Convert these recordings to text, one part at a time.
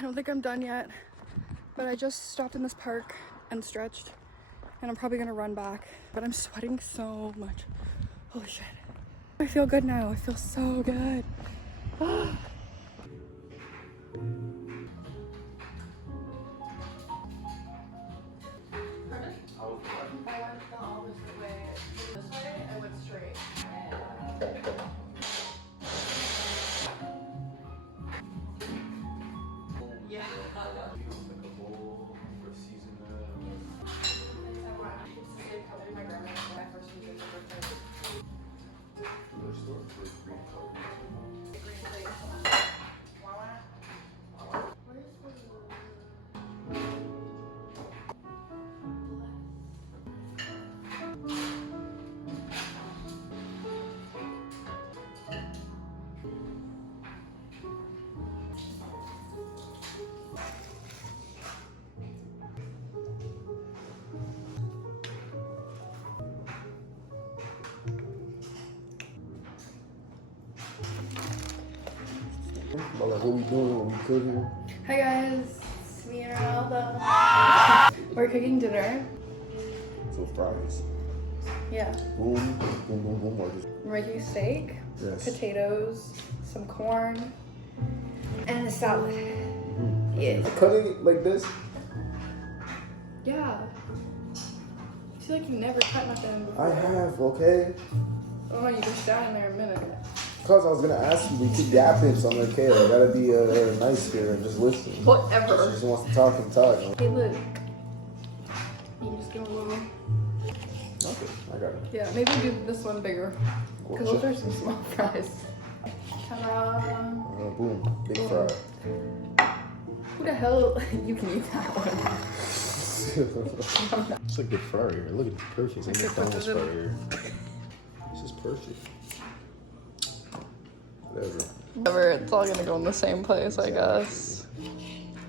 I don't think I'm done yet, but I just stopped in this park and stretched, and I'm probably gonna run back, but I'm sweating so much. Holy shit. I feel good now. I feel so good. But like, what we doing? What we cooking? Hi guys, it's me and Ronaldo. We're cooking dinner. So fries. Yeah. Boom, boom, boom, boom. Or just We're making steak, yes. potatoes, some corn, and a salad. Yeah. Cutting it like this. Yeah. I feel like you never cut nothing before. I have, okay. Oh, you just sat in there a minute. Cause I was gonna ask you, we keep yapping, so I'm like, okay, I gotta be nice here and just listen. She Whatever. just wants to talk and talk. Hey, look. You just give a little. Okay, I got it. Yeah, maybe do this one bigger. Because those are some small fries. Ta-da. Boom, big fry. Who the hell? You can eat that one. It's a good fry here. Look at this perfect. It's like McDonald's fry here. This is perfect. Whatever. Whatever, it's all gonna go in the same place, I guess.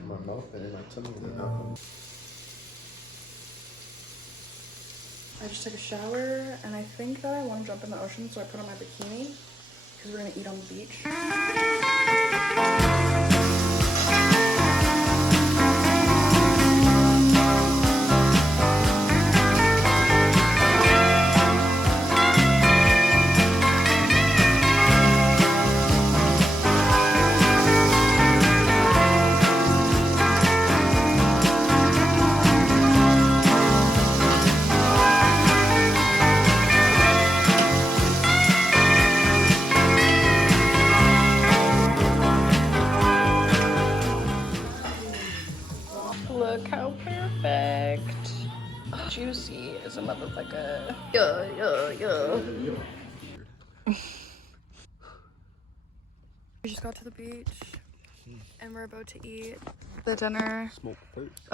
My mouth and in my tummy and nothing. I just took a shower and I think that I want to jump in the ocean, so I put on my bikini because we're gonna eat on the beach. Look how perfect. Juicy as a motherfucker. Yeah. We just got to the beach and we're about to eat the dinner. Smoke first. Oh,